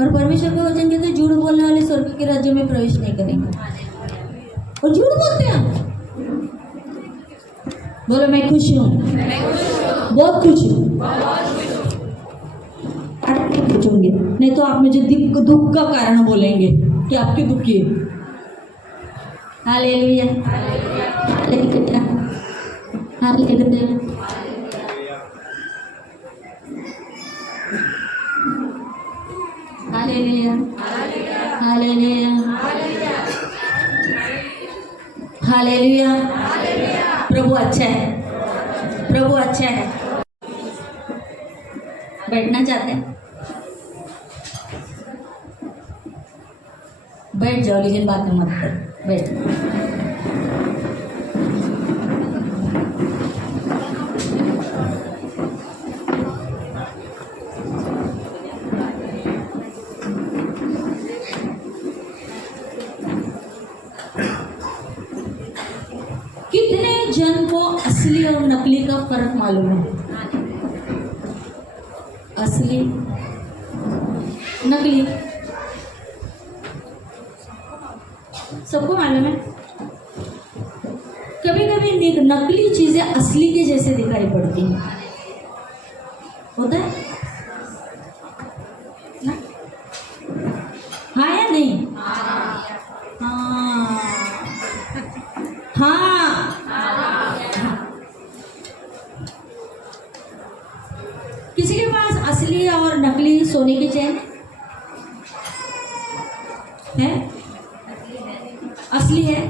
और परमेश्वर का वचन कहते हैं झूठ बोलने वाले स्वर्ग के राज्य में प्रवेश नहीं करेंगे। और झूठ बोलते हैं। बोलो मैं खुश हूँ, बहुत खुश हूँ। पूछोगे नहीं तो आप मुझे दुख का कारण बोलेंगे कि आपकी दुखी है। Hallelujah, hallelujah, hallelujah, hallelujah, hallelujah, hallelujah. प्रभु अच्छा है, प्रभु अच्छा है। बैठना चाहते हैं? बैठ जाओ, लेकिन बातें मत करो, बैठ। कितने जन को असली और नकली का फर्क मालूम है? असली, नकली सबको मालूम है। कभी कभी नकली चीजें असली के जैसे दिखाई पड़ती हैं, होता है ना? हाँ या नहीं? हाँ, हाँ। किसी के पास असली और नकली सोने की चेन है? असली है?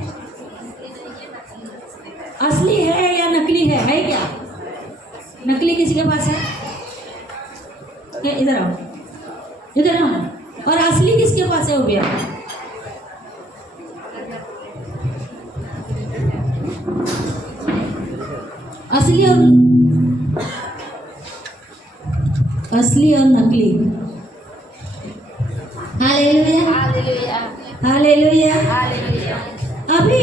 असली है या नकली है क्या? नकली किसी के पास है? इधर आओ, इधर आओ। और असली किसके पास है? हो गया असली और नकली। Hallelujah, hallelujah, hallelujah. अभी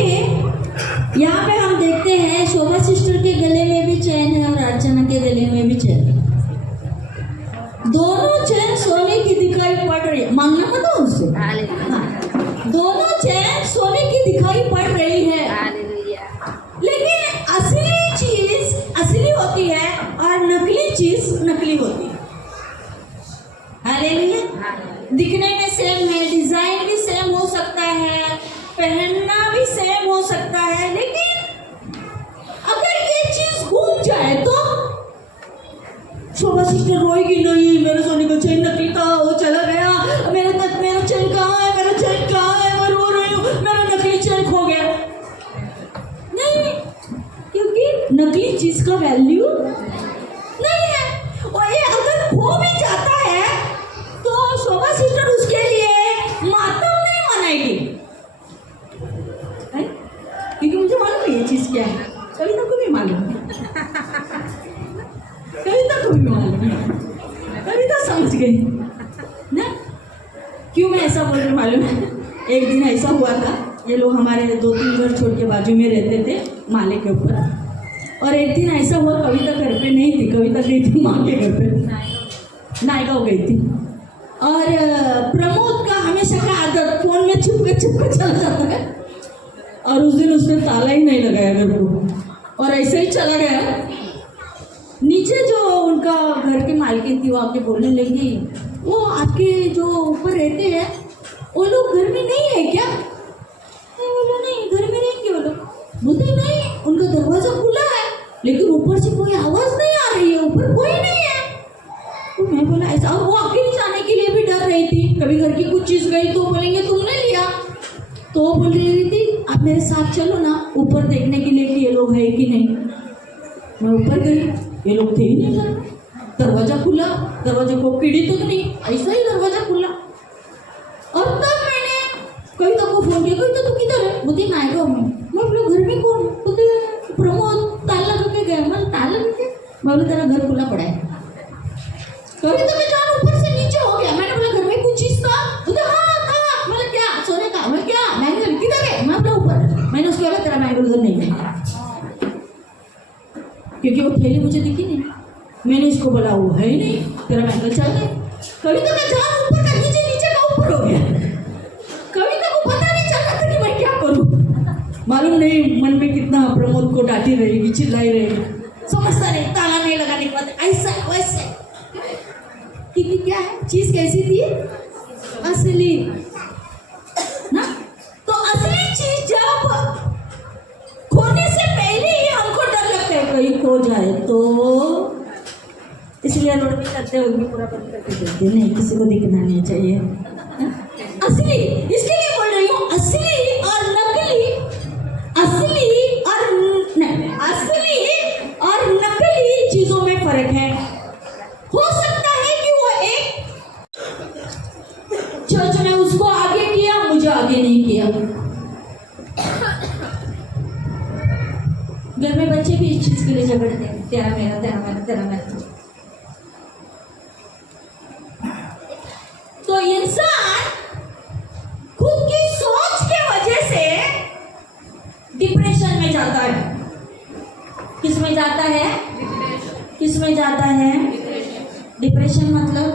यहाँ पे हम देखते हैं शोभा सिस्टर के गले में भी चैन है और अर्चना के गले में भी चैन है। दोनों चैन सोने की दिखाई पड़ रही है। मांगना मत उनसे। हाँ, दोनों चैन सोने की दिखाई पड़ रही है, लेकिन असली चीज असली होती है और नकली चीज नकली होती है। हालेलुया। दिखने में सेम है, डिजाइन भी सेम हो सकता है, पहनना भी सेम हो सकता है, लेकिन अगर ये चीज घूम जाए तो शोभा सिस्टर रोएगी नहीं, मेरे सोने का चेन नकली था, वो चला गया, मेरा चेन कहाँ है, मेरा चेन कहाँ है, मैं रो रही हूँ, मेरा नकली चेन खो गया। नहीं, क्योंकि नकली चीज का वैल्यू नहीं है। और ये अगर खो भी जाता है तो शोभा सिस्टर उसके लिए मातम नहीं मनाएगी, क्योंकि मुझे मालूम है ये चीज क्या है। कविता को भी मालूम है, कविता को भी मालूम है, कविता समझ गई ना क्यों मैं ऐसा बोल रही मालूम है। एक दिन ऐसा हुआ था, ये लोग हमारे 2-3 घर छोड़ के बाजू में रहते थे माले के ऊपर, और एक दिन ऐसा हुआ कविता घर पे नहीं थी, कविता गई थी माँ के घर पे, नायगांव गई थी। और प्रमोद का हमेशा का आदत फोन में छुप के चला जाता है, और उस दिन उसने ताला ही नहीं लगाया घर को, और ऐसे ही चला गया। नीचे जो उनका घर के मालकिन थी वो आके बोलने लगी, वो आपके जो ऊपर रहते हैं वो लोग घर में नहीं है क्या? मैं बोला नहीं, घर में रहेंगे वो लोग। बोलते नहीं, उनका दरवाजा खुला है लेकिन ऊपर से कोई आवाज नहीं आ रही है, ऊपर कोई नहीं है। तो मैं बोला ऐसा, और वो अकेले जाने के लिए भी डर रही थी, कभी घर की कुछ चीज गई तो बोलेंगे तुमने लिया। तो वो बोल रही थी आप मेरे साथ चलो ना ऊपर देखने के लिए कि ये लोग है कि नहीं। मैं ऊपर गई, ये लोग थे ही नहीं घर, दरवाजा खुला, दरवाजे को कीड़ी तो नहीं, ऐसा ही दरवाजा खुला। और तब मैंने कविता को फोन किया, कविता तू किधर है? बोलती नायगांव में। मैं बोला घर में कौन? बोलते प्रमोद ताला लगा के गया। मैं ताला लगा के? मैं बोला तेरा घर खुला पड़ा है। कविता का जान ऊपर से नीचे हो गया। मैंने बोला घर में कुछ चीज था? बोलते हाँ था। बोला क्या? सोने का? मैं क्या मैंगो किधर है? मैं बोला ऊपर। मैंने उसको बोला तेरा मैंगो उधर नहीं है, क्योंकि वो थैली मुझे दिखी नहीं। मैंने इसको बोला वो है ही नहीं, तेरा मैंगो चल गया। कविता का जान ऊपर का नीचे नीचे मालूम नहीं मन में कितना प्रमोद को डांटी रहेगी, चिल्लाई रहेगी, समझता नहीं, ताला नहीं लगाने के बाद ऐसा वैसे। क्योंकि क्या है, चीज कैसी थी, असली ना। तो असली चीज जब खोने से पहले ही हमको डर लगता है कहीं खो जाए तो, इसलिए रोड पे करते हुए पूरा बंद करके देते, नहीं किसी को दिखना नहीं चाहिए। असली, इसके लिए बोल रही हूँ, असली और नकली, असली और नहीं, असली और नकली चीजों में फर्क है। हो सकता है कि वो एक चर्च ने उसको आगे किया, मुझे आगे नहीं किया। घर में बच्चे भी इस चीज के लिए झगड़ते हैं, तेरा मेरा, तेरा मेरा, तेरा मेरा। तो इंसान खुद की सोच के वजह से डिप्रेशन में जाता है। किस में जाता है, किस में जाता है, डिप्रेशन मतलब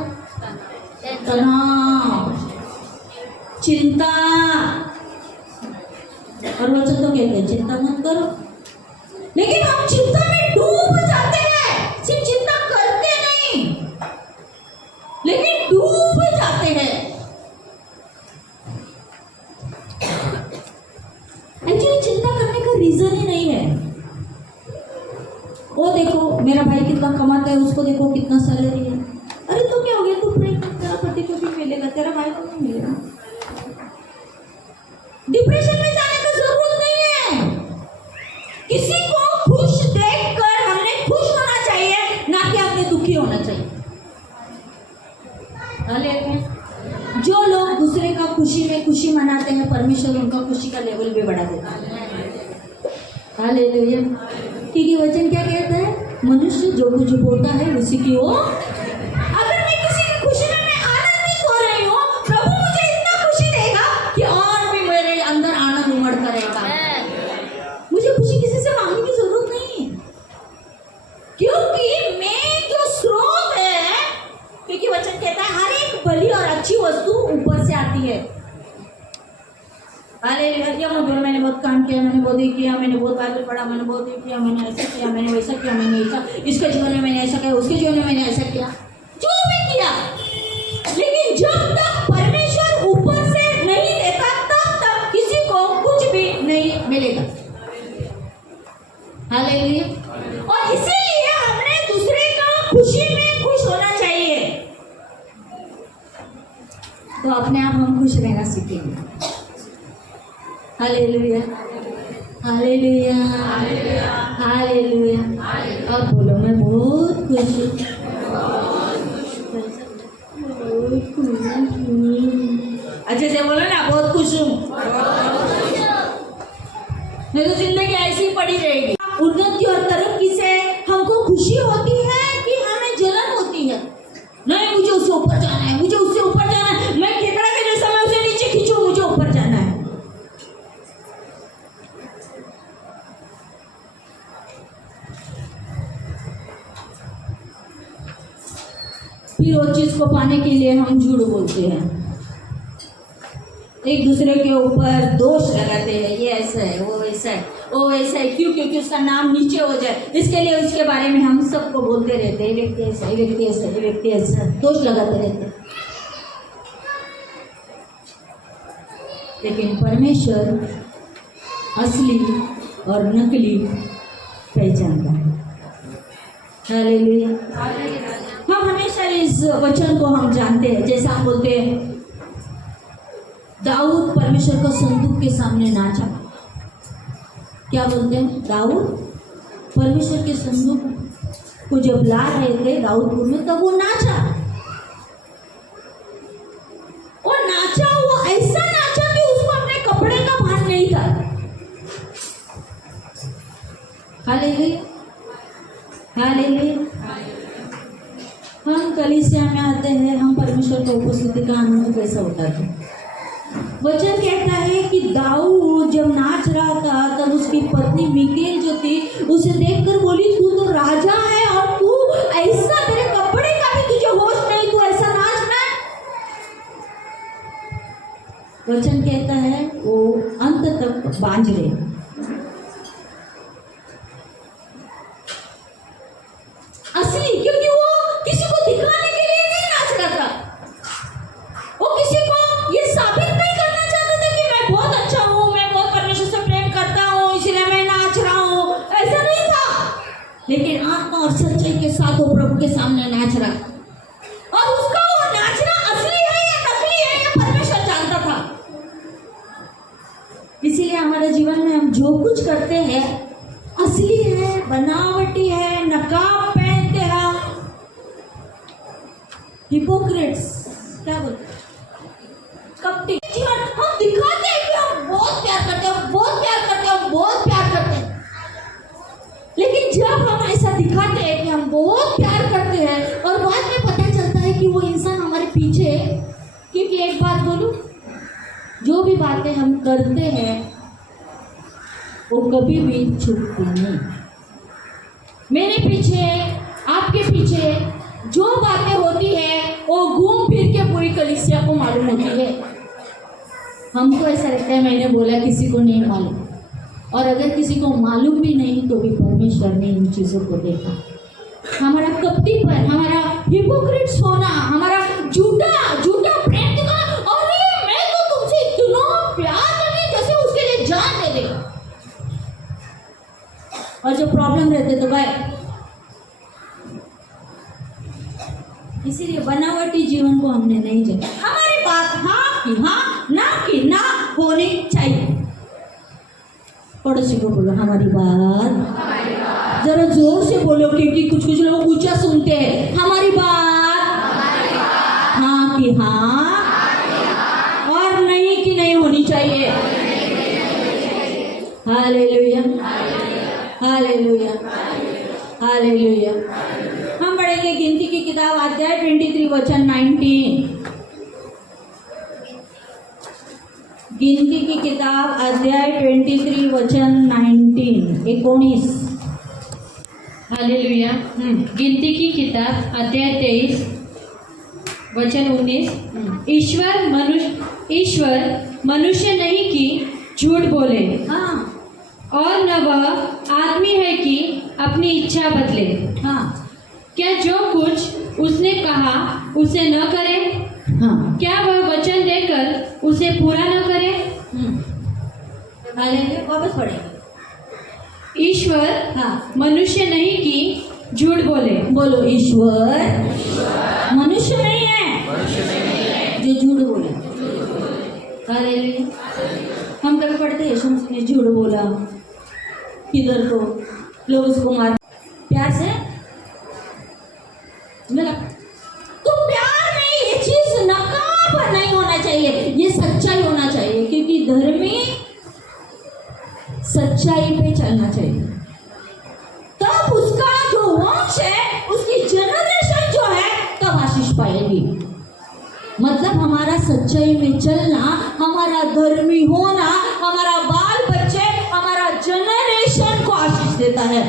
तनाव, चिंता। और वचन तो कहते हैं चिंता मत करो, लेकिन हम चिंता में डूब जाते हैं। सिर्फ चिंता करते नहीं, लेकिन डूब जाते हैं। एक्चुअली चिंता करने का रीजन ही नहीं है। वो देखो मेरा भाई कितना कमाता है, उसको देखो कितना सैलरी है, अरे तो क्या हो गया, तू प्रे कर, तेरा पति को भी मिलेगा, तेरा भाई को नहीं मिलेगा। डिप्रेशन में जाने का जरूरत नहीं है। किसी को खुश देखकर हमने खुश होना चाहिए, ना कि आपने दुखी होना चाहिए। जो लोग दूसरे का खुशी में खुशी मनाते हैं, परमेश्वर उनका खुशी का लेवल भी बढ़ा देता है। हालेलुया। क्योंकि वचन क्या कहता है, मनुष्य जो कुछ बोता है उसी की वो। अगर मैं किसी की खुशी में मैं आनंदित हो रही हूँ, प्रभु मुझे इतना खुशी देगा कि और भी मेरे अंदर आनंद उमड़ करेगा। मुझे खुशी किसी से मांगने की जरूरत नहीं, क्योंकि मैं जो स्रोत है, क्योंकि वचन कहता है हर एक भली और अच्छी वस्तु ऊपर से आती है। हालेलुया। मैंने बहुत काम किया, मैंने बहुत ही किया, मैंने बहुत बाइबल पढ़ा, मैंने बहुत ही किया, मैंने ऐसा किया, मैंने वैसा किया, मैंने ऐसा, इसके जीवन में मैंने ऐसा किया, उसके जीवन में मैंने ऐसा किया, जो भी किया, लेकिन जब तक परमेश्वर ऊपर से नहीं देता, तब तक किसी को कुछ भी नहीं मिलेगा। हालेलुया। और इसीलिए हमने दूसरे का खुशी में खुश होना चाहिए, तो अपने आप हम खुश रहना सीखेंगे। Hallelujah, hallelujah, hallelujah. और बोलो मैं बहुत खुश हूँ, अच्छे से बोलो ना, बहुत खुश हूँ। नहीं तो जिंदगी ऐसी ही पड़ी रहेगी। उन्नति और तरक्की से हमको खुशी होती है कि हमें जलन होती है? नहीं, मुझे उससे ऊपर जाना है, मुझे उससे ऊपर जाना है, मैं केकड़ा के जैसा मैं उसे नीचे खींचूं, मुझे ऊपर जाना है। फिर वो चीज को पाने के लिए हम झूठ बोलते हैं, एक दूसरे के ऊपर दोष लगाते हैं, ये ऐसा है, वो वैसा है, वो वैसा है। क्यों? क्योंकि उसका नाम नीचे हो जाए, इसके लिए उसके बारे में हम सबको बोलते रहते हैं, ये व्यक्ति ऐसा, ये व्यक्ति ऐसा, ये व्यक्ति ऐसा, दोष लगाते रहते हैं। लेकिन परमेश्वर असली और नकली पहचानता है। हालेलुया। हम हमेशा इस वचन को हम जानते हैं, जैसा हम बोलते हैं दाऊद परमेश्वर का संदूक के सामने नाचा। क्या बोलते हैं? दाऊद परमेश्वर के संदूक को जब ला रहे थे दाऊदपुर में, तब वो नाचा। वो नाचा, वो ऐसा नाचा कि उसको अपने कपड़े का भान नहीं था। Hallelujah, hallelujah. हम कलीसिया में आते हैं, हम परमेश्वर की उपस्थिति का आनंद कैसा उठाते हैं? वचन कहता है कि दाऊद जब नाच रहा था, तब उसकी पत्नी मिकेल जो थी उसे देखकर बोली, तू तो राजा है और तू ऐसा, तेरे कपड़े का भी तुझे होश नहीं, तू ऐसा नाचना है? वचन कहता है वो अंत तक बांझ रहे। जो कुछ करते हैं असली है, बनावटी है, नकाब पहनते हैं, हिपोक्रेट्स, क्या बोलते हैं, कपटी जीवन हम दिखाते हैं कि हम बहुत प्यार करते हैं, बहुत प्यार करते हैं, बहुत प्यार करते हैं। लेकिन जब हम ऐसा दिखाते हैं कि हम बहुत प्यार करते हैं और बाद में पता चलता है कि वो इंसान हमारे पीछे है, क्योंकि एक बात बोलूं, जो भी बातें हम करते हैं वो कभी भी छुपती नहीं। मेरे पीछे, आपके पीछे जो बातें होती है वो घूम फिर के पूरी कलीसिया को मालूम होती है। हमको ऐसा लगता है मैंने बोला, किसी को नहीं मालूम, और अगर किसी को मालूम भी नहीं तो भी परमेश्वर ने इन चीज़ों को देखा। हमारा कपटीपन, हमारा हिपोक्रेट्स होना, हमारा झूठा प्रेम दिखाना, अरे मैं तो तुमसे इतना प्यार करती जैसे उसके लिए जान दे दे, और जो प्रॉब्लम रहते तो भाई। इसीलिए बनावटी जीवन को हमने नहीं जिया। हमारी बात हाँ की हाँ, ना की ना होनी चाहिए। पड़ोसी को बोलो हमारी बात, जरा जोर से बोलो, क्योंकि कुछ कुछ लोग ऊंचा सुनते हैं। हमारी बात हाँ की हाँ और नहीं की नहीं होनी चाहिए। Hallelujah, hallelujah, hallelujah. हम पढ़ेंगे गिनती की किताब अध्याय 23 वचन 19। गिनती की किताब अध्याय 23 वचन 19। हालेलुया। गिनती की किताब अध्याय 23 वचन 19। ईश्वर मनुष्य नहीं कि झूठ बोले, हाँ और न वह आदमी है कि अपनी इच्छा बदले। हाँ क्या जो कुछ उसने कहा उसे न करे? हाँ, क्या वह वचन देकर उसे पूरा न करे? हालेलुया। वापस पढ़ेंगे। ईश्वर हाँ, मनुष्य नहीं कि झूठ बोले। बोलो ईश्वर मनुष्य नहीं है जो झूठ बोले। हालेलुया। हम कभी पढ़ते हैं यीशु मसीह ने झूठ बोला, किधर तो लोग उसको मार, प्यार से मिला। तो प्यार में ये चीज नकाब नहीं होना चाहिए, ये सच्चाई होना चाहिए, क्योंकि धर्मी सच्चाई पे चलना चाहिए। तब उसका जो वंश है, उसकी जनरेशन जो है, तब आशीष पाएगी। मतलब हमारा सच्चाई में चलना, हमारा धर्मी होना, हमारा बाल बच्चे, हमारा जनरेशन को आशीष देता है।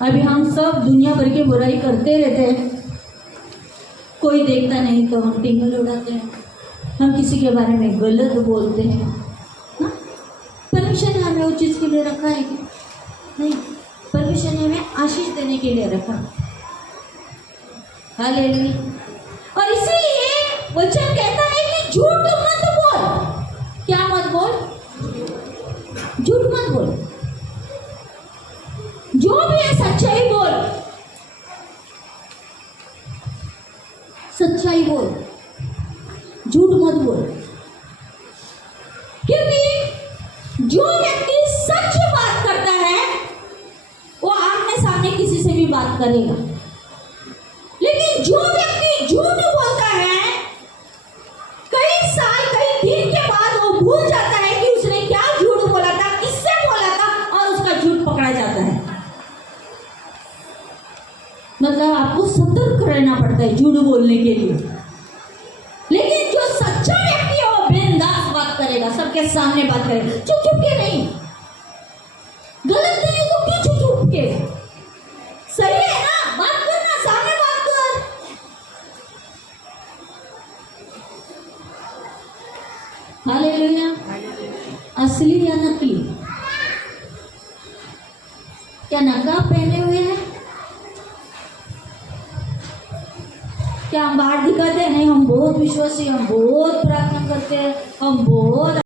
अभी हम सब दुनिया भर की बुराई करते रहते हैं, कोई देखता नहीं तो हम टिंगल उड़ाते हैं, हम किसी के बारे में गलत बोलते हैं। परमेश्वर ने हमें उस चीज़ के लिए रखा है कि नहीं? परमेश्वर ने हमें आशीष देने के लिए रखा। हालेलुया। और इसीलिए वचन कहता है कि झूठ मत बोल। क्या मत बोल? झूठ मत बोल। जो भी है सच्चाई बोल, सच्चाई बोल, झूठ मत बोल। क्योंकि जो व्यक्ति सच बात करता है वो आमने सामने किसी से भी बात करेगा, लेकिन जो व्यक्ति झूठ बोलता है कई साल कई दिन के बाद वो भूल जाता है कि उसने क्या झूठ बोला था, किससे बोला था, और उसका झूठ पकड़ा जाता है। मतलब आपको सतर्क रहना पड़ता है झूठ बोलने के लिए। लेकिन जो सच्चा व्यक्ति है वो बिंदास बात करेगा, सबके सामने बात करेगा, चुप चुप के नहीं। गलत नहीं है तो क्यों चुप चुप के? सही है ना, बात करना, सामने बात कर। हालेलुया। असली या नकली? क्या नकाब पहने हुए हैं? क्या हम बाहर दिखाते हैं? नहीं, हम बहुत विश्वासी, हम बहुत प्रार्थना करते हैं, हम बहुत